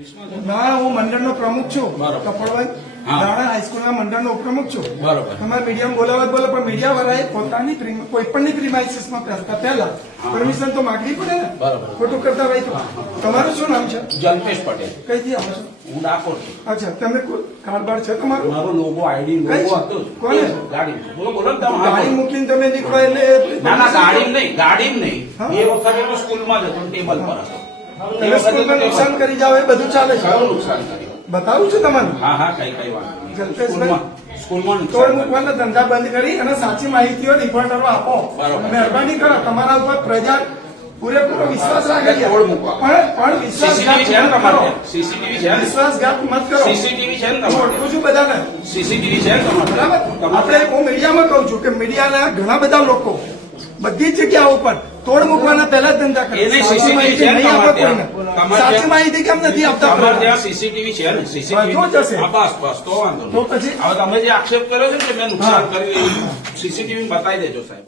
ના હું મંડળનો પ્રમુખ છું. કપડભાઈ. નાણા હાઈસ્કૂલના મંડળનો ઉપપ્રમુખ છું. તમારે મીડિયામાં બોલાવવા બોલો પણ મીડિયા વાળાએ પોતાની કોઈ પણની પ્રિમાઇસીસમાં કરતા પહેલા પરમિશન તો માંગવી પડે ને? બરોબર. ખોટું કરતા ભાઈ તો. તમારું શું નામ છે? જલ્પેશ પટેલ. કઈથી આવો છો? હું ડાકોર છું. અચ્છા તમે કોઈ કારબાર છે તમારો? મારો લોગો આઈડી લોગો હતો કોને? ગાડી બોલો બોલો ગાડી મૂકીને તમે નીકળો એટલે ના ના ગાડી નહીં ગાડી નહીં. એ વખતે તો સ્કૂલમાં જ હતો ટેબલ પર હતો. તો સ્કૂલમાં નુકસાન કરી જાવ એ બધું ચાલે છે. ઘણું નુકસાન કર્યું બતાવું છું તમને. હા હા કઈ કઈ વાત જલ્પેશભાઈ? સ્કૂલમાં સ્કૂલમાં તોડ મૂકવાના ધંધા બંધ કરી અને સાચી માહિતીઓ રિપોર્ટરો આપો. મહેરબાની કરો. તમારા ઉપર પ્રજા પૂરેપૂરો વિશ્વાસ રાખે છે. પણ પણ વિશ્વાસઘાત છે મત કરો. સીસીટીવી છે ને? વિશ્વાસઘાત મત કરો. છે ને હું ઓળખું છું બધાને. સીસીટીવી છે બરાબર? આપણે હું મીડિયામાં કહું છું કે મીડિયાના ઘણા બધા લોકો બધી જ જગ્યાઓ પર તોડ મૂકવાના પહેલા ધંધા કરે. સાચી માહિતી છે નહીં આપે તમારે કોઈને. સાચી માહિતી કેમ નથી આપતા ત્યાં સીસીટીવી છે ને સીસીટીવી બધું જ બસ બસ તો વાંધો તો પછી? હવે તમે જે આક્ષેપ કર્યો છે ને કે મેં નુકસાન કર્યું સીસીટીવી બતાવી દેજો સાહેબ.